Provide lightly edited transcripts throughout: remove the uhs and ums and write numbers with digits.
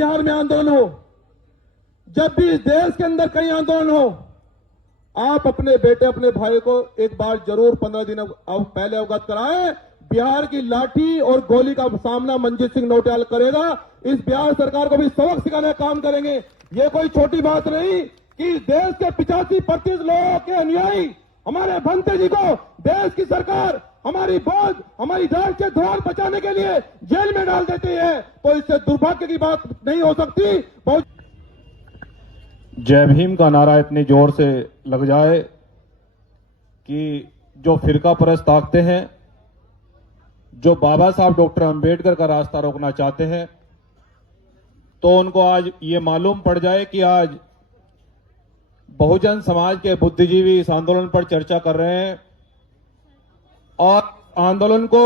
बिहार में आंदोलन हो, जब भी इस देश के अंदर कहीं आंदोलन हो, आप अपने बेटे अपने भाई को एक बार जरूर 15 दिन पहले अवगत कराएं। बिहार की लाठी और गोली का सामना मनजीत सिंह नौटियाल करेगा। इस बिहार सरकार को भी सबक सिखाने का काम करेंगे। ये कोई छोटी बात नहीं कि इस देश के 85% लोगों के अनुयायी हमारे भंते जी को देश की सरकार हमारी बौद्ध हमारी राष्ट्रीय ध्वज बचाने के लिए जेल में डाल देती है, तो इससे दुर्भाग्य की बात नहीं हो सकती। बहुत जय भीम का नारा इतनी जोर से लग जाए कि जो फिरका परस्त ताकते हैं, जो बाबा साहब डॉक्टर अंबेडकर का रास्ता रोकना चाहते हैं, तो उनको आज ये मालूम पड़ जाए कि आज बहुजन समाज के बुद्धिजीवी इस आंदोलन पर चर्चा कर रहे हैं और आंदोलन को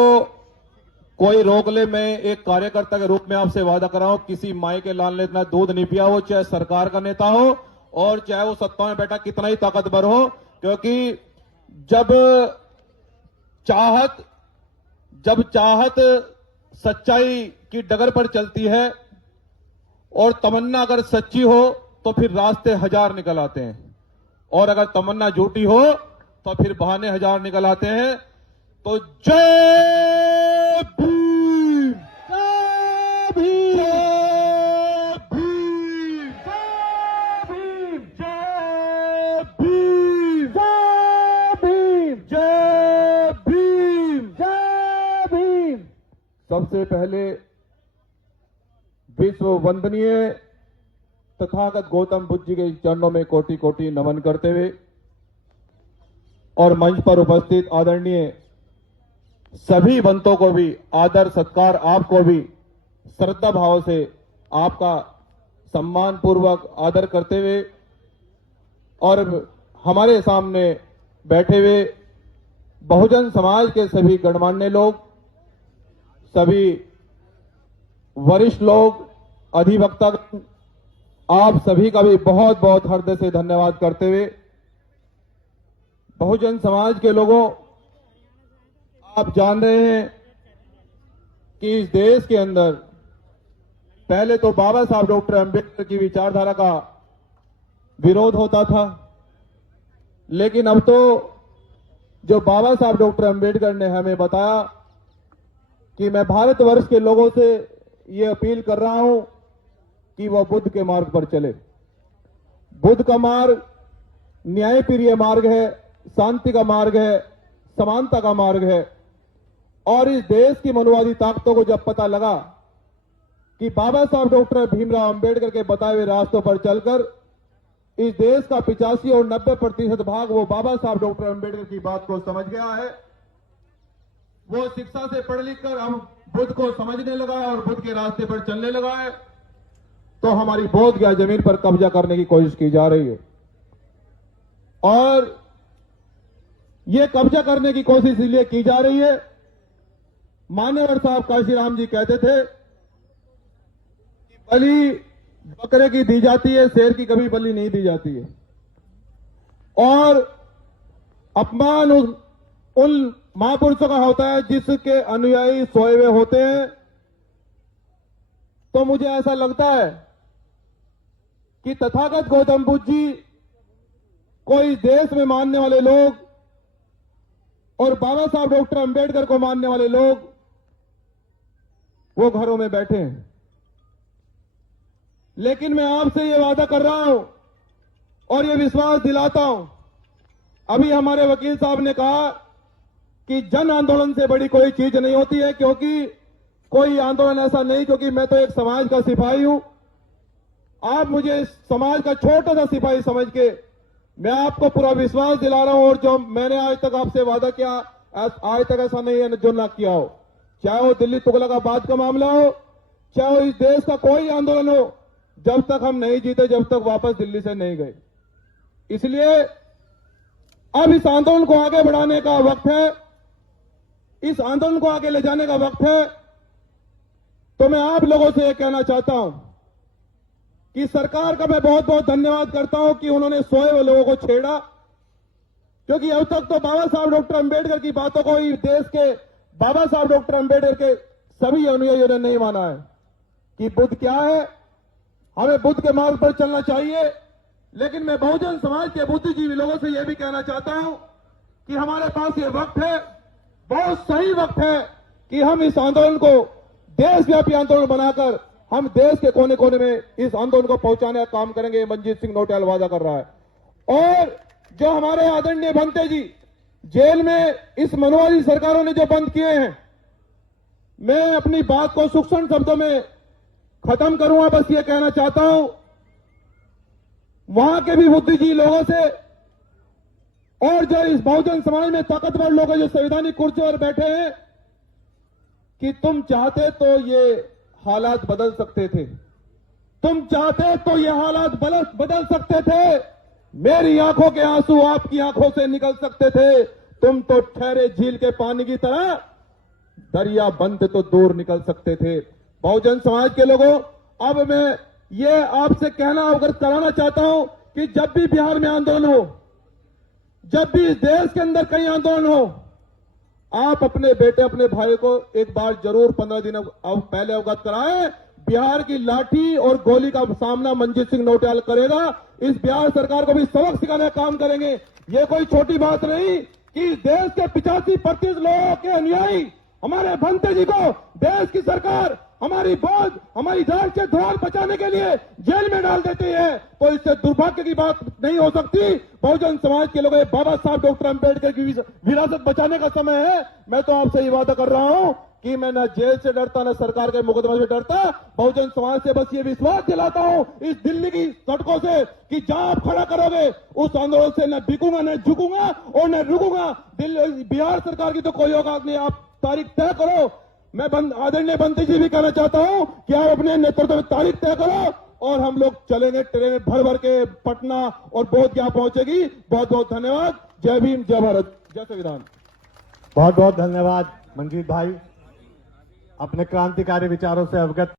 कोई रोक ले। मैं एक कार्यकर्ता के रूप में आपसे वादा कर रहा हूं, किसी माई के लाल ने इतना दूध नहीं पिया हो, चाहे सरकार का नेता हो और चाहे वो सत्ता में बैठा कितना ही ताकतवर हो, क्योंकि जब चाहत सच्चाई की डगर पर चलती है और तमन्ना अगर सच्ची हो तो फिर रास्ते हजार निकल आते हैं, और अगर तमन्ना झूठी हो तो फिर बहाने हजार निकल आते हैं। तो जय भीम, जय भीम, जय भीम, जय भीम, जय भीम, जय भीम, जय भीम। सबसे पहले विश्व वंदनीय तथागत गौतम बुद्ध जी के चरणों में कोटि कोटि नमन करते हुए और मंच पर उपस्थित आदरणीय सभी बंतों को भी आदर सत्कार, आपको भी श्रद्धा भाव से आपका सम्मान पूर्वक आदर करते हुए और हमारे सामने बैठे हुए बहुजन समाज के सभी गणमान्य लोग, सभी वरिष्ठ लोग, अधिवक्ता, आप सभी का भी बहुत बहुत हृदय से धन्यवाद करते हुए, बहुजन समाज के लोगों, आप जान रहे हैं कि इस देश के अंदर पहले तो बाबा साहब डॉक्टर अंबेडकर की विचारधारा का विरोध होता था, लेकिन अब तो जो बाबा साहब डॉक्टर अंबेडकर ने हमें बताया कि मैं भारतवर्ष के लोगों से ये अपील कर रहा हूं कि वह बुद्ध के मार्ग पर चले। बुद्ध का मार्ग न्यायप्रिय मार्ग है, शांति का मार्ग है, समानता का मार्ग है। और इस देश की मनुवादी ताकतों को जब पता लगा कि बाबा साहब डॉक्टर भीमराव अंबेडकर के बताए हुए रास्तों पर चलकर इस देश का 85 और 90% भाग वो बाबा साहब डॉक्टर अंबेडकर की बात को समझ गया है, वो शिक्षा से पढ़ लिख कर हम बुद्ध को समझने लगा है और बुद्ध के रास्ते पर चलने लगा है, तो हमारी बोध गया जमीन पर कब्जा करने की कोशिश की जा रही है। और ये कब्जा करने की कोशिश इसलिए की जा रही है, मान्यवर साहब काशीराम जी कहते थे कि बलि बकरे की दी जाती है, शेर की कभी बलि नहीं दी जाती है। और अपमान उन महापुरुषों का होता है जिसके अनुयायी सोए हुए होते हैं। तो मुझे ऐसा लगता है कि तथागत गौतम बुद्ध जी को इस देश में मानने वाले लोग और बाबा साहब डॉक्टर अंबेडकर को मानने वाले लोग वो घरों में बैठे हैं। लेकिन मैं आपसे ये वादा कर रहा हूं और ये विश्वास दिलाता हूं, अभी हमारे वकील साहब ने कहा कि जन आंदोलन से बड़ी कोई चीज नहीं होती है, क्योंकि कोई आंदोलन ऐसा नहीं, क्योंकि मैं तो एक समाज का सिपाही हूं। आप मुझे इस समाज का छोटा सा सिपाही समझ के मैं आपको पूरा विश्वास दिला रहा हूं, और जो मैंने आज तक आपसे वादा किया आज तक ऐसा नहीं है जो ना किया हो, चाहे वो दिल्ली तुगलकाबाद का मामला हो, चाहे वो इस देश का कोई आंदोलन हो, जब तक हम नहीं जीते, जब तक वापस दिल्ली से नहीं गए। इसलिए अब इस आंदोलन को आगे बढ़ाने का वक्त है, इस आंदोलन को आगे ले जाने का वक्त है। तो मैं आप लोगों से यह कहना चाहता हूं कि सरकार का मैं बहुत बहुत धन्यवाद करता हूं कि उन्होंने सोए हुए लोगों को छेड़ा, क्योंकि अब तक तो बाबा साहब डॉक्टर अंबेडकर की बातों को ही देश के बाबा साहब डॉक्टर अंबेडकर के सभी अनुयायियों ने नहीं माना है कि बुद्ध क्या है, हमें बुद्ध के मार्ग पर चलना चाहिए। लेकिन मैं बहुजन समाज के बुद्धिजीवी लोगों से यह भी कहना चाहता हूं कि हमारे पास ये वक्त है, बहुत सही वक्त है कि हम इस आंदोलन को देशव्यापी आंदोलन बनाकर हम देश के कोने कोने में इस आंदोलन को पहुंचाने का काम करेंगे। मनजीत सिंह नौटियाल वादा कर रहा है। और जो हमारे आदरणीय भंते जी जेल में इस मनोवादी सरकारों ने जो बंद किए हैं, मैं अपनी बात को सूक्ष्म शब्दों में खत्म करूंगा। बस ये कहना चाहता हूं वहां के भी बुद्धिजीवी लोगों से और जो इस बहुजन समाज में ताकतवर लोग हैं जो संवैधानिक कुर्सी पर बैठे हैं कि तुम चाहते तो ये हालात बदल सकते थे, तुम चाहते तो ये हालात बदल सकते थे। मेरी आंखों के आंसू आपकी आंखों से निकल सकते थे। तुम तो ठहरे झील के पानी की तरह दरिया बंद तो दूर निकल सकते थे। बहुजन समाज के लोगों, अब मैं ये आपसे कहना अवगत कराना चाहता हूं कि जब भी बिहार में आंदोलन हो, जब भी इस देश के अंदर कहीं आंदोलन हो, आप अपने बेटे अपने भाई को एक बार जरूर 15 दिन पहले अवगत कराएं। बिहार की लाठी और गोली का सामना मनजीत सिंह नौटियाल करेगा। इस बिहार सरकार को भी सबक सिखाने का काम करेंगे। ये कोई छोटी बात नहीं कि इस देश के 85% लोगों के अनुयायी हमारे भंते जी को देश की सरकार हमारी बोझ, हमारी जान से धुआं बचाने के लिए जेल में डाल देती है, तो इससे दुर्भाग्य की बात नहीं हो सकती। बहुजन समाज के लोग बाबा साहब डॉक्टर अंबेडकर की विरासत बचाने का समय है। मैं तो आपसे ये वादा कर रहा हूं कि मैं न जेल से डरता न सरकार के मुकदमे से डरता। बहुजन समाज से बस ये विश्वास दिलाता हूं इस दिल्ली की सड़कों से कि जहां आप खड़ा करोगे उस आंदोलन से न बिकूंगा, न झुकूंगा और न रुकूंगा। बिहार सरकार की तो कोई औकात नहीं, आप तारीख तय करो। मैं आदरणीय भंते जी भी कहना चाहता हूं कि आप अपने नेतृत्व में तारीख तय करो और हम लोग चलेंगे ट्रेन भर भर के पटना और बोध गया पहुंचेगी। बहुत बहुत धन्यवाद। जय भीम, जय भारत, जय संविधान। बहुत बहुत धन्यवाद मंजीत भाई, अपने क्रांतिकारी विचारों से अवगत